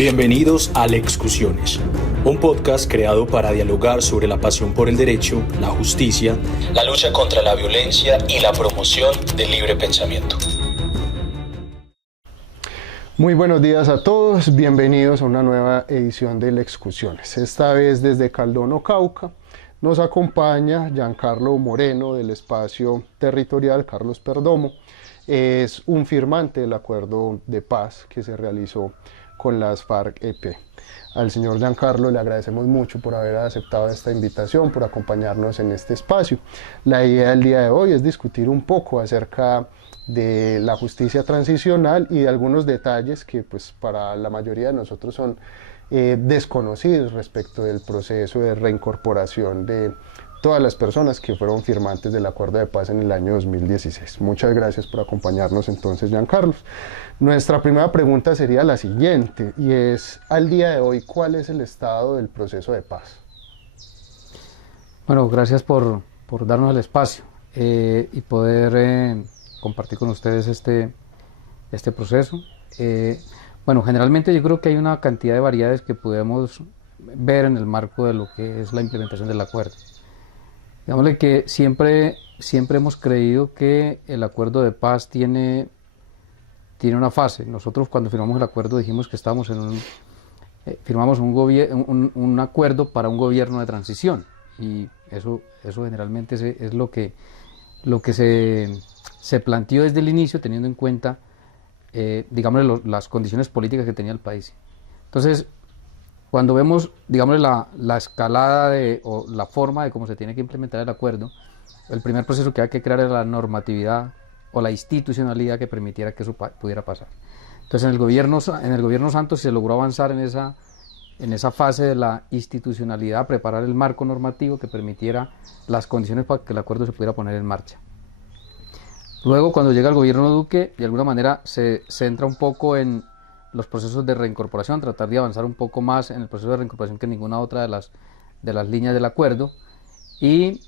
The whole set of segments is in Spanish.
Bienvenidos a Lexcusiones, un podcast creado para dialogar sobre la pasión por el derecho, la justicia, la lucha contra la violencia y la promoción del libre pensamiento. Muy buenos días a todos, bienvenidos a una nueva edición de Lexcusiones. Esta vez desde Caldono, Cauca, nos acompaña Giancarlo Moreno del espacio territorial Carlos Perdomo. Es un firmante del acuerdo de paz que se realizó con las FARC-EP. Al señor Giancarlo le agradecemos mucho por haber aceptado esta invitación, por acompañarnos en este espacio. La idea del día de hoy es discutir un poco acerca de la justicia transicional y de algunos detalles que pues para la mayoría de nosotros son desconocidos respecto del proceso de reincorporación de todas las personas que fueron firmantes del acuerdo de paz en el año 2016. Muchas gracias por acompañarnos entonces, Giancarlo. Nuestra primera pregunta sería la siguiente, y es, al día de hoy, ¿cuál es el estado del proceso de paz? Bueno, gracias por darnos el espacio y poder compartir con ustedes este proceso. Bueno, generalmente yo creo que hay una cantidad de variedades que podemos ver en el marco de lo que es la implementación del acuerdo. Digámosle que siempre hemos creído que el acuerdo de paz tiene una fase. Nosotros cuando firmamos el acuerdo dijimos que estábamos firmamos un acuerdo para un gobierno de transición, y eso generalmente es lo que se planteó desde el inicio, teniendo en cuenta digámosle las condiciones políticas que tenía el país. Entonces, cuando vemos, digámosle, la escalada o la forma de cómo se tiene que implementar el acuerdo, el primer proceso que hay que crear era la normatividad o la institucionalidad que permitiera que eso pudiera pasar. Entonces, en el gobierno Santos se logró avanzar en esa fase de la institucionalidad, preparar el marco normativo que permitiera las condiciones para que el acuerdo se pudiera poner en marcha. Luego, cuando llega el gobierno Duque, de alguna manera se centra un poco en los procesos de reincorporación, tratar de avanzar un poco más en el proceso de reincorporación que ninguna otra de las líneas del acuerdo, y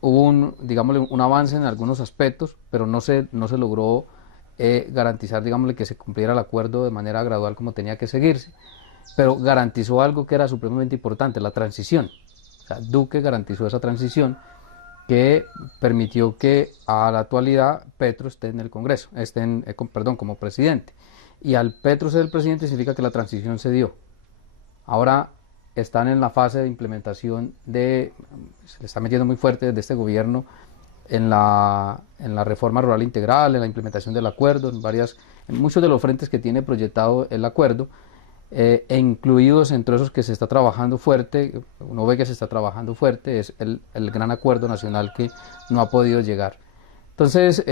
hubo un avance en algunos aspectos, pero no se logró garantizar, digámosle, que se cumpliera el acuerdo de manera gradual como tenía que seguirse, pero garantizó algo que era supremamente importante, la transición. O sea, Duque garantizó esa transición que permitió que a la actualidad Petro esté en el Congreso, como presidente. Y al Petro ser el presidente significa que la transición se dio. Ahora están en la fase de implementación se le está metiendo muy fuerte desde este gobierno en la reforma rural integral, en la implementación del acuerdo, en muchos de los frentes que tiene proyectado el acuerdo, e incluidos entre esos que se está trabajando fuerte. Uno ve que se está trabajando fuerte, es el gran acuerdo nacional que no ha podido llegar. Entonces,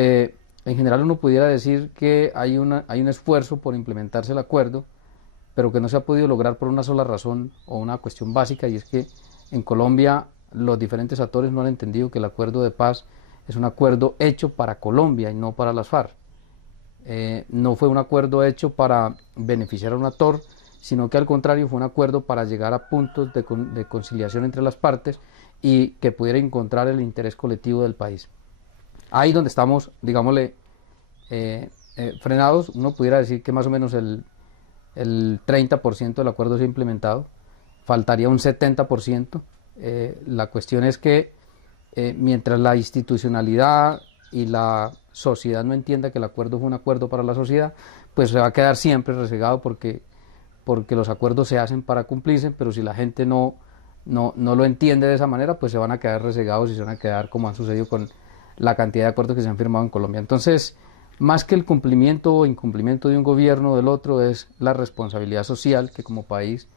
en general uno pudiera decir que hay un esfuerzo por implementarse el acuerdo, pero que no se ha podido lograr por una sola razón o una cuestión básica, y es que en Colombia los diferentes actores no han entendido que el acuerdo de paz es un acuerdo hecho para Colombia y no para las FARC. No fue un acuerdo hecho para beneficiar a un actor, sino que al contrario fue un acuerdo para llegar a puntos de conciliación entre las partes y que pudiera encontrar el interés colectivo del país. Ahí donde estamos, digámosle, frenados. Uno pudiera decir que más o menos el 30% del acuerdo se ha implementado, faltaría un 70%. La cuestión es que mientras la institucionalidad y la sociedad no entienda que el acuerdo fue un acuerdo para la sociedad, pues se va a quedar siempre rezagado porque los acuerdos se hacen para cumplirse, pero si la gente no lo entiende de esa manera, pues se van a quedar rezegados y se van a quedar como han sucedido con la cantidad de acuerdos que se han firmado en Colombia. Entonces, más que el cumplimiento o incumplimiento de un gobierno o del otro, es la responsabilidad social que como país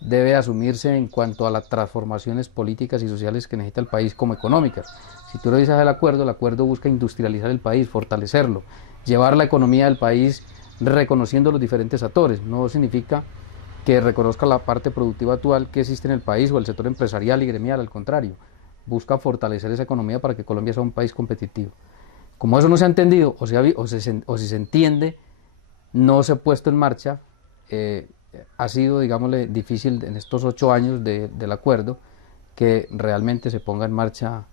debe asumirse en cuanto a las transformaciones políticas y sociales que necesita el país, como económicas. Si tú revisas el acuerdo busca industrializar el país, fortalecerlo, llevar la economía del país reconociendo los diferentes actores. No significa que reconozca la parte productiva actual que existe en el país o el sector empresarial y gremial, al contrario, busca fortalecer esa economía para que Colombia sea un país competitivo. Como eso no se ha entendido, o si se entiende, no se ha puesto en marcha, ha sido, digámosle, difícil en estos 8 años del acuerdo que realmente se ponga en marcha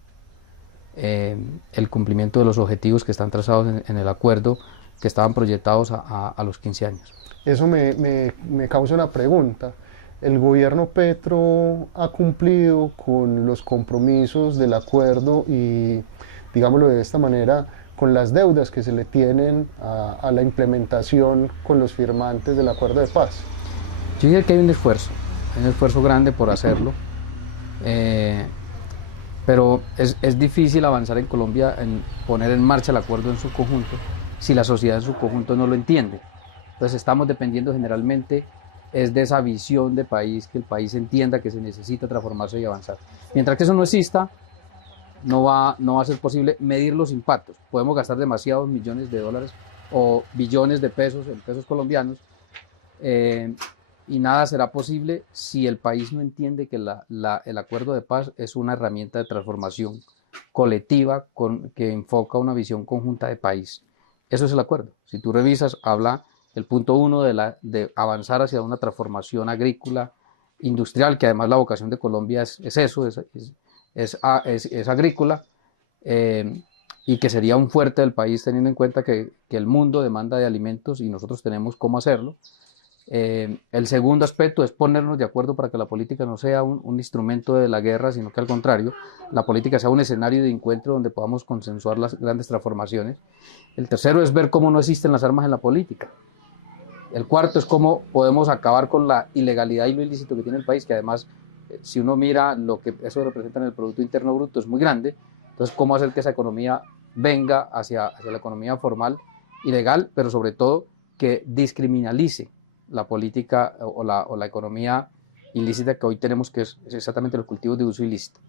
el cumplimiento de los objetivos que están trazados en el acuerdo que estaban proyectados a los 15 años. Eso me causa una pregunta. ¿El gobierno Petro ha cumplido con los compromisos del acuerdo y, digámoslo de esta manera, con las deudas que se le tienen a la implementación con los firmantes del acuerdo de paz? Yo diría que hay un esfuerzo grande por hacerlo, pero es difícil avanzar en Colombia en poner en marcha el acuerdo en su conjunto si la sociedad en su conjunto no lo entiende. Entonces estamos dependiendo generalmente es de esa visión de país, que el país entienda que se necesita transformarse y avanzar. Mientras que eso no exista, no va a ser posible medir los impactos. Podemos gastar demasiados millones de dólares o billones de pesos en pesos colombianos, y nada será posible si el país no entiende que el acuerdo de paz es una herramienta de transformación colectiva que enfoca una visión conjunta de país. Eso es el acuerdo. Si tú revisas, habla el punto 1 de avanzar hacia una transformación agrícola, industrial, que además la vocación de Colombia es eso, es agrícola, y que sería un fuerte del país teniendo en cuenta que el mundo demanda de alimentos y nosotros tenemos cómo hacerlo. El segundo aspecto es ponernos de acuerdo para que la política no sea un instrumento de la guerra, sino que al contrario, la política sea un escenario de encuentro donde podamos consensuar las grandes transformaciones. El tercero es ver cómo no existen las armas en la política. El cuarto es cómo podemos acabar con la ilegalidad y lo ilícito que tiene el país, que además, si uno mira lo que eso representa en el Producto Interno Bruto, es muy grande. Entonces, cómo hacer que esa economía venga hacia la economía formal y legal, pero sobre todo que discriminalice la política o la economía ilícita que hoy tenemos, que es exactamente los cultivos de uso ilícito.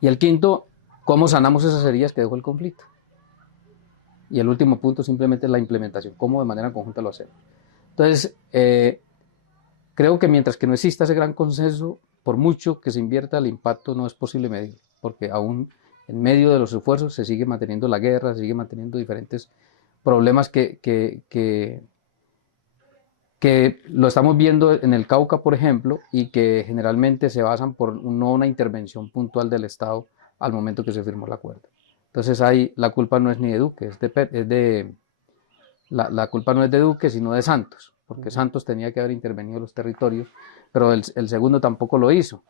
Y el quinto, cómo sanamos esas heridas que dejó el conflicto. Y el último punto simplemente es la implementación, cómo de manera conjunta lo hacemos. Entonces, creo que mientras que no exista ese gran consenso, por mucho que se invierta, el impacto no es posible medir, porque aún en medio de los esfuerzos se sigue manteniendo la guerra, se sigue manteniendo diferentes problemas que lo estamos viendo en el Cauca, por ejemplo, y que generalmente se basan por no una intervención puntual del Estado al momento que se firmó el acuerdo. Entonces ahí la culpa no es ni de Duque, la culpa no es de Duque, sino de Santos, porque Santos tenía que haber intervenido en los territorios, pero el segundo tampoco lo hizo,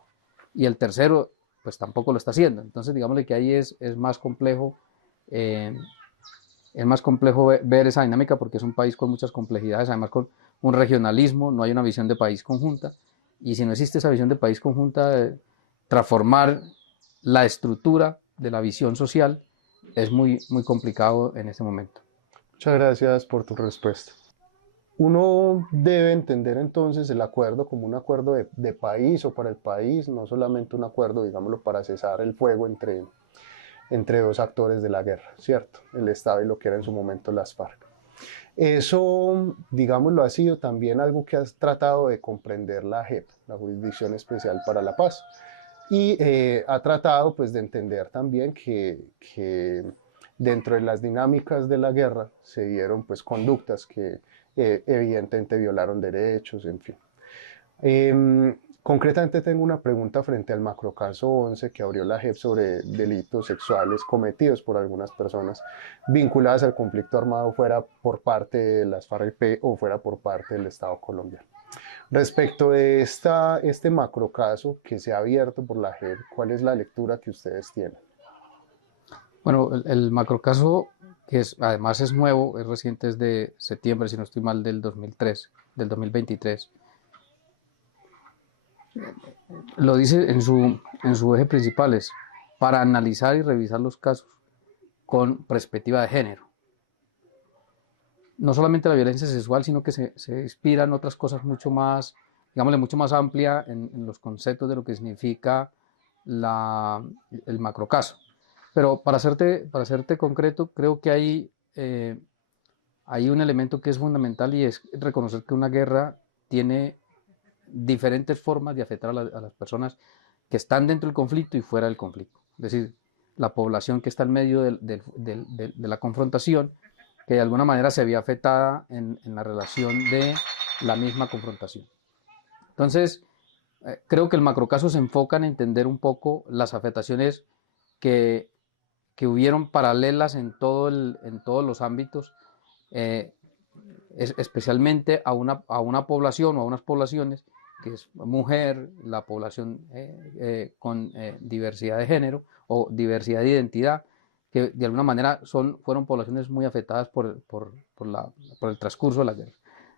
y el tercero pues tampoco lo está haciendo. Entonces digámosle que ahí es más complejo, ver esa dinámica, porque es un país con muchas complejidades, además con un regionalismo, no hay una visión de país conjunta, y si no existe esa visión de país conjunta, transformar la estructura de la visión social es muy, muy complicado en este momento. Muchas gracias por tu respuesta. Uno debe entender entonces el acuerdo como un acuerdo de país o para el país, no solamente un acuerdo, digámoslo, para cesar el fuego entre dos actores de la guerra, ¿cierto? El Estado y lo que era en su momento las FARC. Eso, digámoslo, ha sido también algo que ha tratado de comprender la JEP, la Jurisdicción Especial para la Paz, y ha tratado pues de entender también que dentro de las dinámicas de la guerra se dieron pues conductas que evidentemente violaron derechos, en fin. Concretamente tengo una pregunta frente al macrocaso 11 que abrió la JEP sobre delitos sexuales cometidos por algunas personas vinculadas al conflicto armado, fuera por parte de las FARC o fuera por parte del Estado colombiano. Respecto de este macrocaso que se ha abierto por la JEP, ¿cuál es la lectura que ustedes tienen? Bueno, el macrocaso, que además es nuevo, es reciente, es de septiembre, si no estoy mal, del 2023. Lo dice en su eje principal, es para analizar y revisar los casos con perspectiva de género. No solamente la violencia sexual, sino que se inspira en otras cosas mucho más, digámosle, mucho más amplia en los conceptos de lo que significa el macrocaso. Pero para hacerte concreto, creo que hay un elemento que es fundamental, y es reconocer que una guerra tiene diferentes formas de afectar a las personas que están dentro del conflicto y fuera del conflicto. Es decir, la población que está en medio de la confrontación, que de alguna manera se vio afectada en la relación de la misma confrontación. Entonces, creo que el macrocaso se enfoca en entender un poco las afectaciones que hubieron paralelas en todos los ámbitos, especialmente a una población o a unas poblaciones que es mujer, la población con diversidad de género o diversidad de identidad, que de alguna manera fueron poblaciones muy afectadas por el transcurso de la guerra.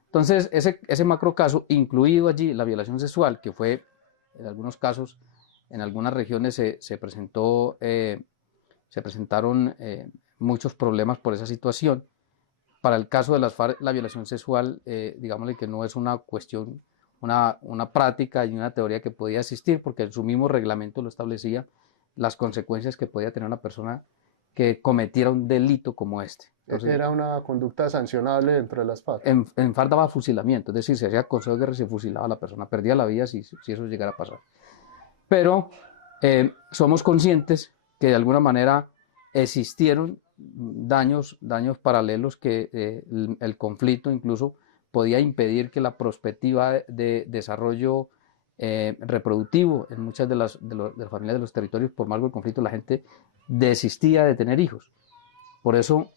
Entonces, ese macro caso, incluido allí la violación sexual, que fue en algunos casos, en algunas regiones se presentaron muchos problemas por esa situación. Para el caso de las FARC, la violación sexual, digámosle que no es una cuestión, una práctica y una teoría que podía existir, porque en su mismo reglamento lo establecía, las consecuencias que podía tener una persona que cometiera un delito como este. Entonces, era una conducta sancionable dentro de las FARC. En FARC daba fusilamiento, es decir, se hacía consejo de guerra y se fusilaba a la persona, perdía la vida si eso llegara a pasar. Pero somos conscientes que de alguna manera existieron daños paralelos que el conflicto incluso podía impedir que la perspectiva de desarrollo reproductivo en muchas de las familias de los territorios, por más del conflicto, la gente desistía de tener hijos. Por eso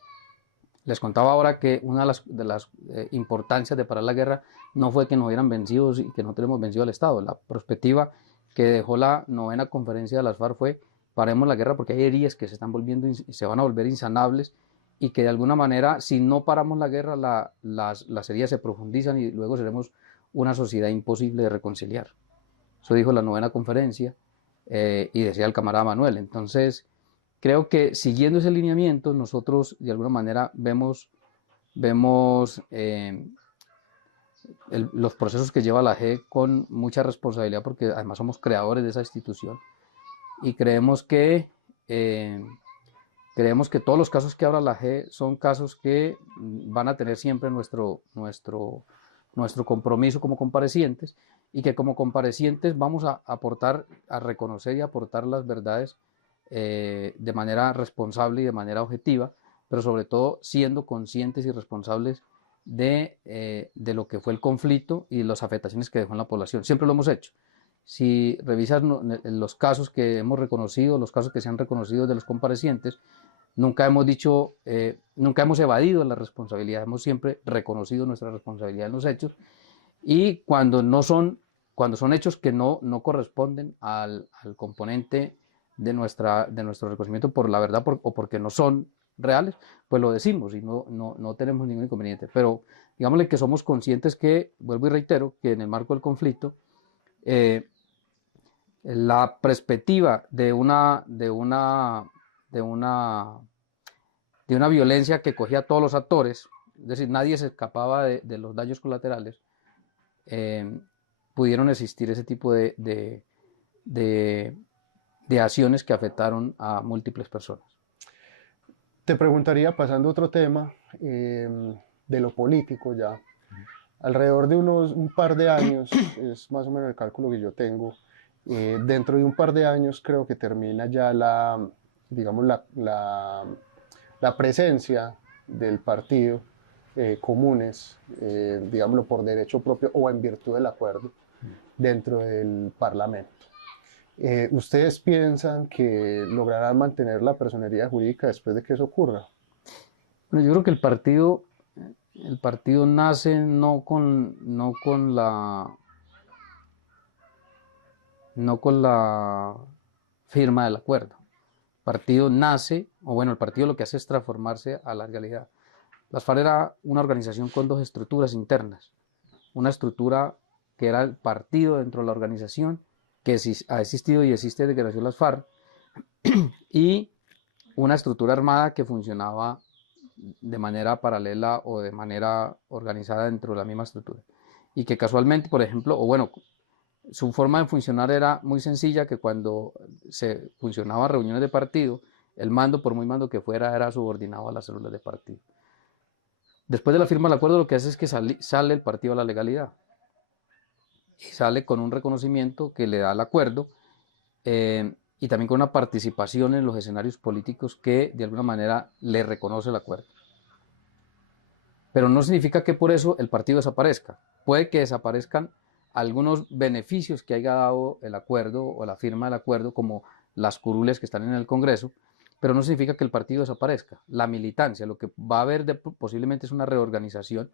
les contaba ahora que una de las importancias de parar la guerra no fue que nos hubieran vencido y que no tenemos vencido al Estado. La perspectiva que dejó la 9ª conferencia de las FARC fue: paremos la guerra porque hay heridas que se están volviendo y se van a volver insanables, y que de alguna manera, si no paramos la guerra, las heridas se profundizan y luego seremos una sociedad imposible de reconciliar. Eso dijo la 9ª conferencia y decía el camarada Manuel. Entonces, creo que siguiendo ese lineamiento, nosotros de alguna manera vemos los procesos que lleva la JEP con mucha responsabilidad, porque además somos creadores de esa institución, y creemos que todos los casos que habla la JEP son casos que van a tener siempre nuestro compromiso como comparecientes, y que como comparecientes vamos a aportar, a reconocer y aportar las verdades de manera responsable y de manera objetiva, pero sobre todo siendo conscientes y responsables de lo que fue el conflicto y las afectaciones que dejó en la población. Siempre lo hemos hecho. Si revisas los casos que hemos reconocido, los casos que se han reconocido de los comparecientes, nunca hemos dicho, nunca hemos evadido la responsabilidad, hemos siempre reconocido nuestra responsabilidad en los hechos, y cuando son hechos que no corresponden al componente de nuestro reconocimiento por la verdad o porque no son reales, pues lo decimos y no tenemos ningún inconveniente. Pero digámosle que somos conscientes que, vuelvo y reitero, que en el marco del conflicto, la perspectiva de una violencia que cogía a todos los actores, es decir, nadie se escapaba de los daños colaterales, pudieron existir ese tipo de acciones que afectaron a múltiples personas. Te preguntaría, pasando a otro tema, de lo político ya, alrededor de un par de años, es más o menos el cálculo que yo tengo, dentro de un par de años creo que termina ya la presencia del partido Comunes, digámoslo por derecho propio o en virtud del acuerdo, dentro del Parlamento. ¿Ustedes piensan que lograrán mantener la personería jurídica después de que eso ocurra? Bueno, yo creo que el partido nace no con la firma del acuerdo. El partido nace, el partido lo que hace es transformarse a la realidad. Las FARC era una organización con dos estructuras internas. Una estructura que era el partido dentro de la organización, que ha existido y existe desde que nació las FARC, y una estructura armada que funcionaba de manera paralela o de manera organizada dentro de la misma estructura. Y que casualmente, por ejemplo, su forma de funcionar era muy sencilla, que cuando se funcionaban reuniones de partido, el mando, por muy mando que fuera, era subordinado a las células de partido. Después de la firma del acuerdo, lo que hace es que sale el partido a la legalidad. Y sale con un reconocimiento que le da el acuerdo, y también con una participación en los escenarios políticos que de alguna manera le reconoce el acuerdo. Pero no significa que por eso el partido desaparezca. Puede que desaparezcan algunos beneficios que haya dado el acuerdo o la firma del acuerdo, como las curules que están en el Congreso, pero no significa que el partido desaparezca. La militancia, lo que va a haber posiblemente es una reorganización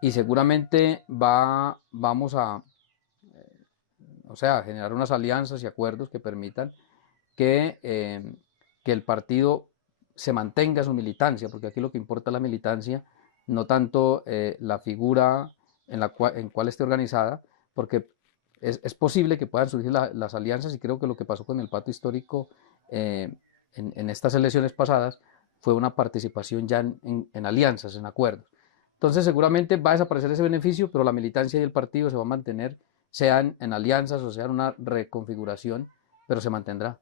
y seguramente vamos a, o sea, generar unas alianzas y acuerdos que permitan que el partido se mantenga su militancia, porque aquí lo que importa es la militancia, no tanto la figura en cual esté organizada, porque es posible que puedan surgir las alianzas y creo que lo que pasó con el pacto histórico en estas elecciones pasadas fue una participación ya en alianzas, en acuerdos. Entonces seguramente va a desaparecer ese beneficio, pero la militancia y el partido se va a mantener, sean en alianzas o sea en una reconfiguración, pero se mantendrá,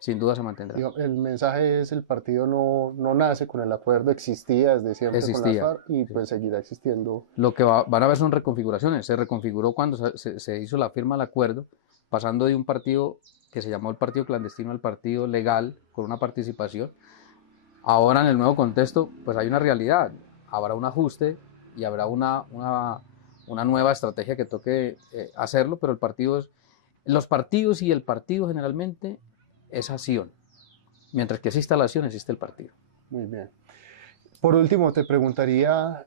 sin duda se mantendrá. El mensaje es: el partido no nace con el acuerdo, existía desde siempre con las Existía. FARC y pues seguirá existiendo. Lo que van a ver son reconfiguraciones. Se reconfiguró cuando se hizo la firma del acuerdo, pasando de un partido que se llamó el partido clandestino al partido legal, con una participación. Ahora en el nuevo contexto, pues hay una realidad. Habrá un ajuste y habrá una nueva estrategia que toque hacerlo, pero los partidos y el partido generalmente es acción. Mientras que exista la acción, existe el partido. Muy bien. Por último, te preguntaría,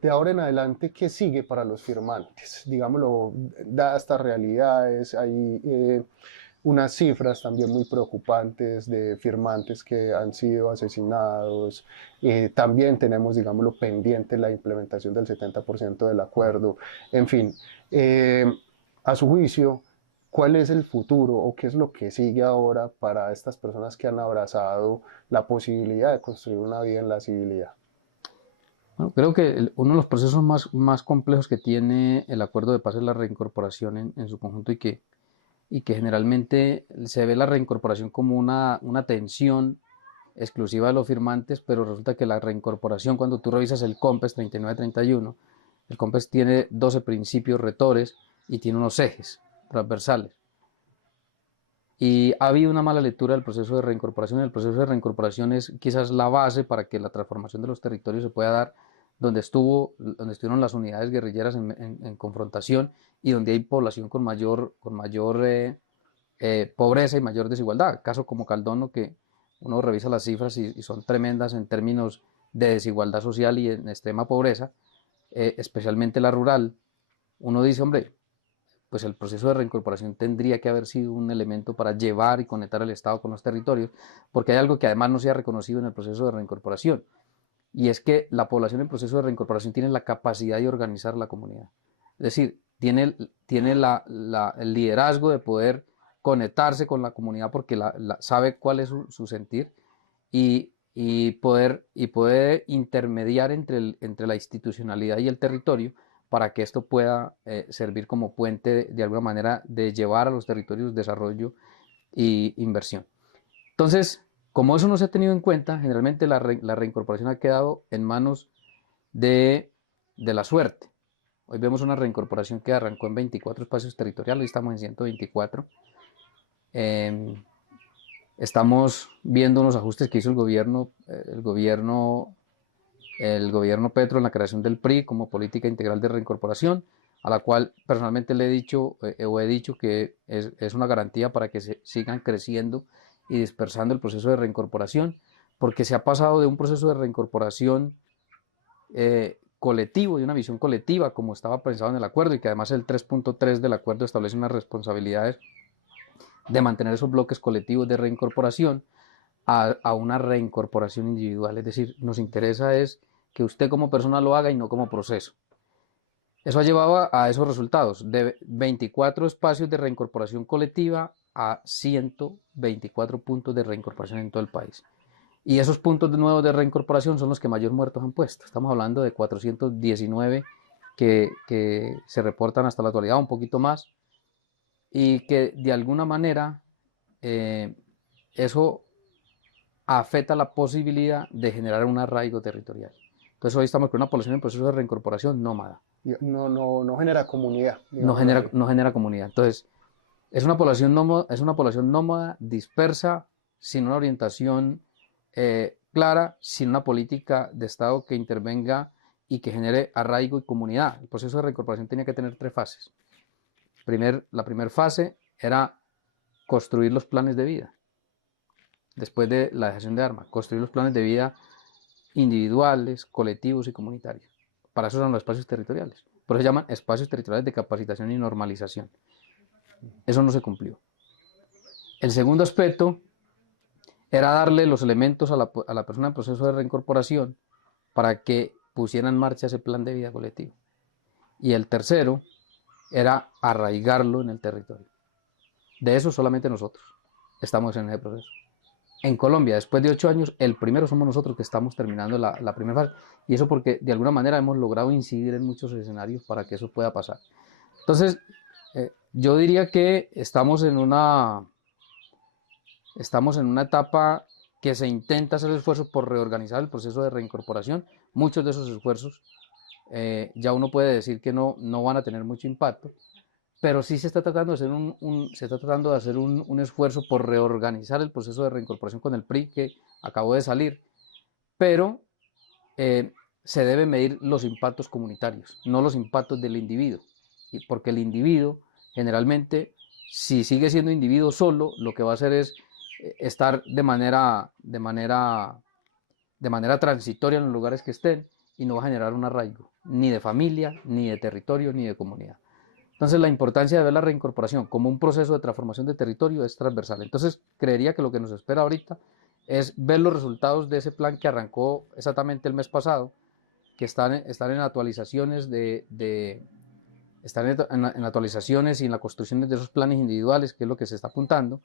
de ahora en adelante, ¿qué sigue para los firmantes? Digámoslo, dadas estas realidades, hay unas cifras también muy preocupantes de firmantes que han sido asesinados. También tenemos, digámoslo, pendiente la implementación del 70% del acuerdo. En fin, a su juicio, ¿cuál es el futuro o qué es lo que sigue ahora para estas personas que han abrazado la posibilidad de construir una vida en la civilidad? Bueno, creo que uno de los procesos más complejos que tiene el acuerdo de paz es la reincorporación en su conjunto y que generalmente se ve la reincorporación como una tensión exclusiva de los firmantes, pero resulta que la reincorporación, cuando tú revisas el COMPES 3931, el COMPES tiene 12 principios rectores y tiene unos ejes transversales. Y ha habido una mala lectura del proceso de reincorporación. El proceso de reincorporación es quizás la base para que la transformación de los territorios se pueda dar donde estuvieron las unidades guerrilleras en confrontación y donde hay población con mayor pobreza y mayor desigualdad. Caso como Caldono, que uno revisa las cifras y son tremendas en términos de desigualdad social y en extrema pobreza, especialmente la rural. Uno dice, hombre, pues el proceso de reincorporación tendría que haber sido un elemento para llevar y conectar al Estado con los territorios, porque hay algo que además no se ha reconocido en el proceso de reincorporación, y es que la población en proceso de reincorporación tiene la capacidad de organizar la comunidad. Es decir, tiene el liderazgo de poder conectarse con la comunidad porque sabe cuál es su sentir y poder intermediar entre la institucionalidad y el territorio para que esto pueda servir como puente de alguna manera de llevar a los territorios desarrollo e inversión. Entonces, como eso no se ha tenido en cuenta, generalmente la reincorporación ha quedado en manos de la suerte. Hoy vemos una reincorporación que arrancó en 24 espacios territoriales, hoy estamos en 124. Estamos viendo unos ajustes que hizo el gobierno Petro en la creación del PRI como política integral de reincorporación, a la cual personalmente le he dicho que es una garantía para que se sigan creciendo y dispersando el proceso de reincorporación, porque se ha pasado de un proceso de reincorporación colectivo, de una visión colectiva, como estaba pensado en el acuerdo, y que además el 3.3 del acuerdo establece unas responsabilidades de mantener esos bloques colectivos de reincorporación, a una reincorporación individual. Es decir, nos interesa es que usted como persona lo haga y no como proceso. Eso ha llevado a esos resultados, de 24 espacios de reincorporación colectiva a 124 puntos de reincorporación en todo el país. Y esos puntos nuevos de reincorporación son los que mayor muertos han puesto. Estamos hablando de 419 que se reportan hasta la actualidad, un poquito más, y que de alguna manera eso afecta la posibilidad de generar un arraigo territorial. Entonces hoy estamos con una población en proceso de reincorporación nómada. No genera comunidad. No genera comunidad. Entonces es una población nómada, dispersa, sin una orientación clara, sin una política de Estado que intervenga y que genere arraigo y comunidad. El proceso de reincorporación tenía que tener 3 fases. La primera fase era construir los planes de vida. después de la dejación de armas, construir los planes de vida individuales, colectivos y comunitarios. Para eso son los espacios territoriales. Por eso se llaman espacios territoriales de capacitación y normalización. Eso no se cumplió. El segundo aspecto era darle los elementos a la persona en proceso de reincorporación para que pusiera en marcha ese plan de vida colectivo. Y el tercero era arraigarlo en el territorio. De eso solamente nosotros estamos en ese proceso. En Colombia, después de 8 años, el primero somos nosotros que estamos terminando la primera fase. Y eso porque de alguna manera hemos logrado incidir en muchos escenarios para que eso pueda pasar. Entonces, yo diría que estamos en una etapa que se intenta hacer esfuerzos por reorganizar el proceso de reincorporación. Muchos de esos esfuerzos ya uno puede decir que no van a tener mucho impacto, pero sí se está tratando de hacer un esfuerzo por reorganizar el proceso de reincorporación con el PRI que acabó de salir, pero se deben medir los impactos comunitarios, no los impactos del individuo, porque el individuo generalmente, si sigue siendo individuo solo, lo que va a hacer es estar de manera transitoria en los lugares que estén y no va a generar un arraigo, ni de familia, ni de territorio, ni de comunidad. Entonces la importancia de ver la reincorporación como un proceso de transformación de territorio es transversal. Entonces creería que lo que nos espera ahorita es ver los resultados de ese plan que arrancó exactamente el mes pasado, que están en actualizaciones están en actualizaciones y en la construcción de esos planes individuales, que es lo que se está apuntando,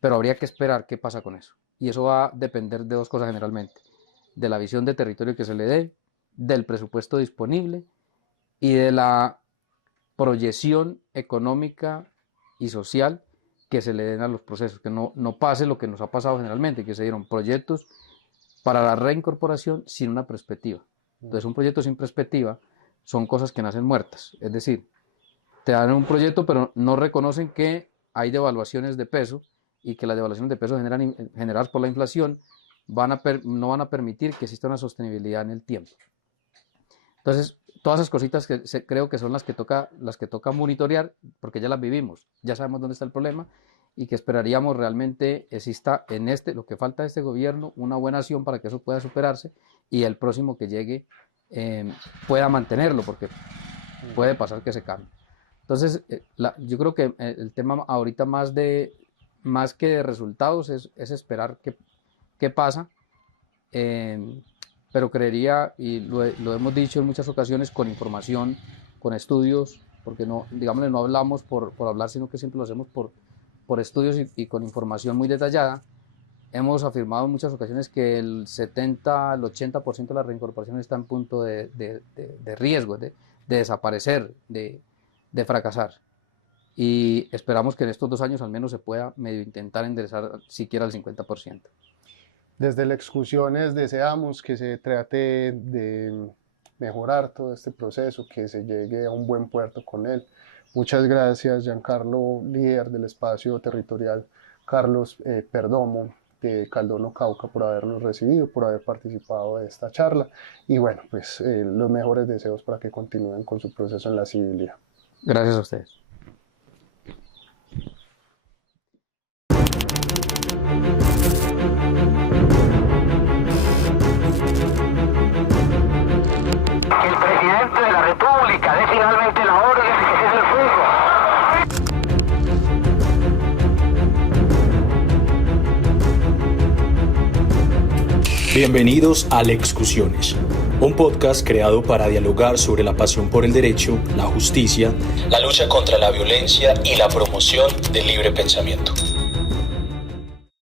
pero habría que esperar qué pasa con eso. Y eso va a depender de dos cosas generalmente: de la visión de territorio que se le dé, del presupuesto disponible y de la proyección económica y social que se le den a los procesos, que no pase lo que nos ha pasado generalmente, que se dieron proyectos para la reincorporación sin una perspectiva. Entonces un proyecto sin perspectiva son cosas que nacen muertas, es decir, te dan un proyecto pero no reconocen que hay devaluaciones de peso y que las devaluaciones de peso generadas por la inflación no van a permitir que exista una sostenibilidad en el tiempo. Entonces, todas esas cositas que creo que son las que toca monitorear, porque ya las vivimos, ya sabemos dónde está el problema y que esperaríamos realmente exista en lo que falta de este gobierno, una buena acción para que eso pueda superarse y el próximo que llegue pueda mantenerlo, porque puede pasar que se cambie. Entonces, yo creo que el tema ahorita más que de resultados es esperar qué pasa. Pero creería, y lo hemos dicho en muchas ocasiones, con información, con estudios, porque no hablamos por hablar, sino que siempre lo hacemos por estudios y con información muy detallada. Hemos afirmado en muchas ocasiones que el 70 al 80% de la reincorporación está en punto de riesgo, de desaparecer, de fracasar. Y esperamos que en estos 2 años al menos se pueda medio intentar enderezar siquiera el 50%. Desde las Excursiones deseamos que se trate de mejorar todo este proceso, que se llegue a un buen puerto con él. Muchas gracias, Giancarlo, líder del espacio territorial Carlos Perdomo de Caldono, Cauca, por habernos recibido, por haber participado de esta charla. Y bueno, pues los mejores deseos para que continúen con su proceso en la civilidad. Gracias a ustedes. El presidente de la República dé finalmente la orden de que cese el fuego. Bienvenidos a Lexcusiones, un podcast creado para dialogar sobre la pasión por el derecho, la justicia, la lucha contra la violencia y la promoción del libre pensamiento.